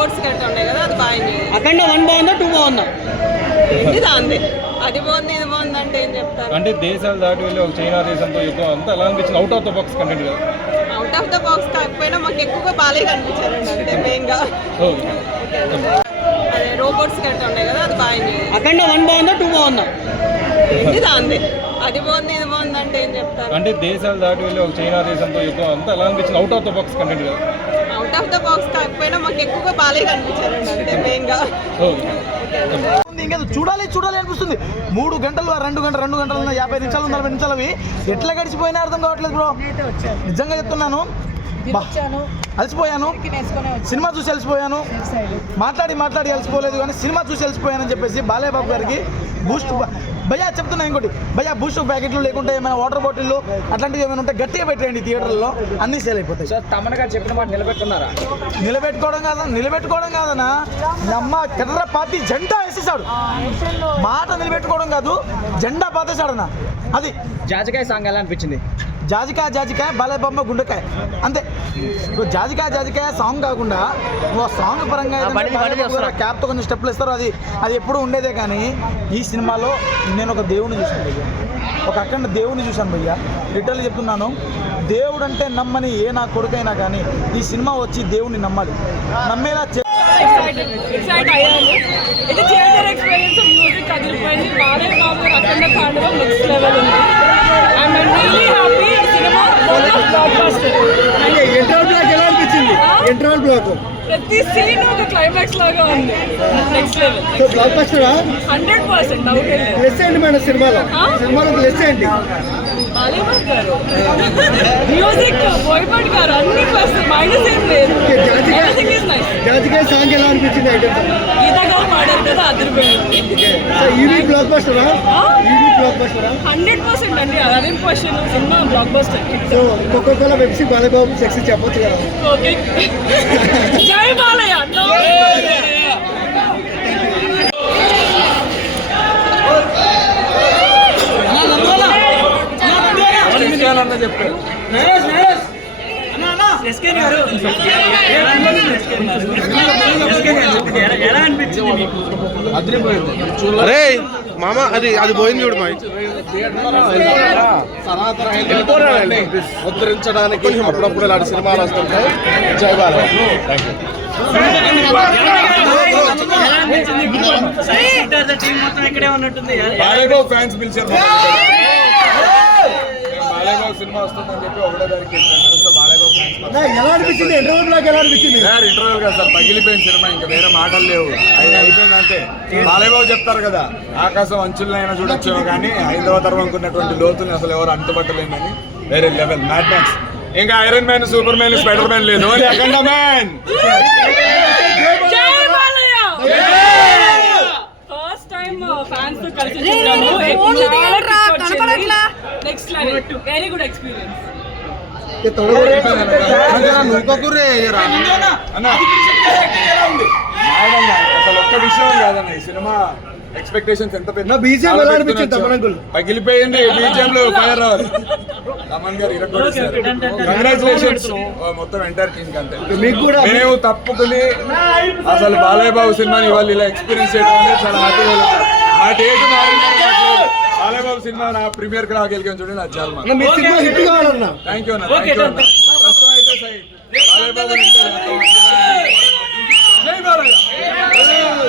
Robots కట్ట ఉన్నాయి కదా, అది బాగా ఎంజాయ్ చేశాను. అఖండ 1 బాగుందా 2 బాగుందా? ఇది దాంది, అది బాగుంది ఇది బాగుంది అంటే ఏం చెప్తారు. అంటే దేశాలు దాటి వెళ్ళి ఒక చైనా దేశంతో యుద్ధం అంతా ఎలా అనిపించింది? Out of the box content కదా. అవుట్ ఆఫ్ ద బాక్స్ కాకపోయినా మాకు ఎక్కువగా బాలే కనిపించారండి, అంతే మెయిన్గా. అదే రోబోట్స్ కట్ట ఉన్నాయి కదా, అది బాగా ఎంజాయ్ చేశాను. అఖండ 1 బాగుందా 2 బాగుందా? ఇది దాంది, అది బాగుంది ఇది బాగుంది అంటే ఏం చెప్తారు. అంటే దేశాలు దాటి వెళ్ళి ఒక చైనా దేశంతో యుద్ధం అంతా ఎలా అనిపించింది? Out of the box content కదా. అవుట్ ఆఫ్ ద బాక్స్ కాకపోయినా మాకు ఎక్కువగా బాలే కనిపించారండి, అంతే మెయిన్గా. ఇంకా చూడాలి చూడాలి అనిపిస్తుంది. 3 గంటలు 2 గంటలు 50 నిమిషాలు 40 నిమిషాలు అవి ఎట్లా గడిచిపోయినా అర్థం కావట్లేదు బ్రో. నిజంగా చెప్తున్నాను, అలసిపోయాను. సినిమా చూసి అలసిపోయాను, మాట్లాడి అలసిపోలేదు, కానీ సినిమా చూసి అలసిపోయానని చెప్పేసి బాలయ్య బాబు గారికి బూస్ట్ భయ్యా చెప్తున్నా. ఇంకోటి భయ్యా, బూస్ట్ ప్యాకెట్లు లేకుంటే ఏమైనా వాటర్ బాటిల్లు అట్లాంటివి ఏమైనా ఉంటే గట్టిగా పెట్టేయండి, థియేటర్లో అన్నీ సేల్ అయిపోతాయి. సార్ తమన్ గారు చెప్పిన మాట నిలబెట్టుకోవడం కాదన్నా, అమ్మ తెర్ర పార్టీ జెండా వేసేసాడు. మాట నిలబెట్టుకోవడం కాదు, జెండా పాతేశాడన్నా. అది జాజికాయ సాంగ్ ఎలా అనిపించింది? జాజికాయ బాలయ్య బొమ్మ గుండెకాయ అంతే. ఇప్పుడు జాజికాయ సాంగ్ కాకుండా సాంగ్ పరంగా క్యాప్తో కొన్ని స్టెప్లు ఇస్తారు, అది ఎప్పుడు ఉండేదే. కానీ ఈ సినిమాలో నేను ఒక దేవుడిని చూశాను భయ్య, ఒక అఖండ దేవుడిని చూశాను భయ్య. లిటరల్లీ చెప్తున్నాను, దేవుడు అంటే నమ్మని ఏ నా కొడుకైనా కానీ ఈ సినిమా వచ్చి దేవుడిని నమ్మాలి, నమ్మేలా ఎక్సైట్ అయ్యాను. ఇది థియేటర్ ఎక్స్పీరియన్స్, మ్యూజిక్ అదిరిపోయింది. బాలయ్య బాబు గారు అఖండ తాండవం నెక్స్ట్ లెవెల్ ఉంది. I'm really happy. Cinema block buster. Interval block ప్రతి సీన్ ఒక క్లైమాక్స్ లాగా ఉంది, నెక్స్ట్ లెవెల్. 100% డౌట్ లేదు. ప్లస్ ఏంటి మేడం సినిమాలో ప్లస్ ఏంటి? బాలయ్య బాబు గారు మ్యూజిక్, బోయపాటి గారు అన్ని ప్లస్, మైనస్ ఏం లేదు. Everything is nice. జాజికాయ సాంగ్ ఎలా అనిపించింది? గీతా గారు పాడారు కదా, అదిరిపోయింది. 100% అండి, అదేం క్వశ్చన్. సినిమా blockbuster. Coca Cola Pepsi Balayya Babu sexy చెప్పొచ్చు కదా. ఓకే, జై బాలయ్య. చెప్పారు అరే మామ, అది పోయింది చూడు. ముద్రించడానికి అప్పుడప్పుడు ఇలాంటి సినిమాలు వస్తుంటాయి. జై బాలయ్య. బాలయ్య ఫ్యాన్స్ పిలిచారు. బాలయ్య సినిమా వస్తుందని చెప్పి ఒకటో దానికి ఎలా అనిపించింది? ఇంటర్వ్యూలు కదా సార్, పగిలిపోయిన సినిమా, ఇంకా వేరే మాటలు లేవు. అది అయిపోయింది అంతే. బాలయ్య బాబు చెప్తారు కదా, ఆకాశం అంచులైనా చూడొచ్చేమో కానీ హైందవ ధర్మం అనుకున్నటువంటి లోతుని అసలు ఎవరు అంతుపట్టలేమని. వేరే లెవెల్ మ్యాడ్ మ్యాక్స్. ఇంకా Iron Man, Superman, Spider Man లేదు, Akhanda man. First time fans తో కలిసి చూడాను. Next level, very good experience. అసలు ఒక్క విషయం కాదన్న, ఈ సినిమా ఎక్స్పెక్టేషన్స్ ఎంత పెద్ద పగిలిపోయింది. బీజిఎం లో ఫైర్ తమన్ గారు కంగ్రాచులేషన్స్ మొత్తం ఎంటైర్ టీమ్ కంటే. మేము తప్పుకుని అసలు బాలయ్య బాబు సినిమాని ఇవాళ ఇలా ఎక్స్పీరియన్స్ చేయడం అనేది చాలా హ్యాపీగా. మా డేట్ బాలయ్య బాబు సినిమా నా ప్రీమియర్ కి రాగలిగాను చూడండి, నాకు చాలా థ్యాంక్ యూ అన్న. ప్రస్తుతం అయితే బాలయ్య బాబు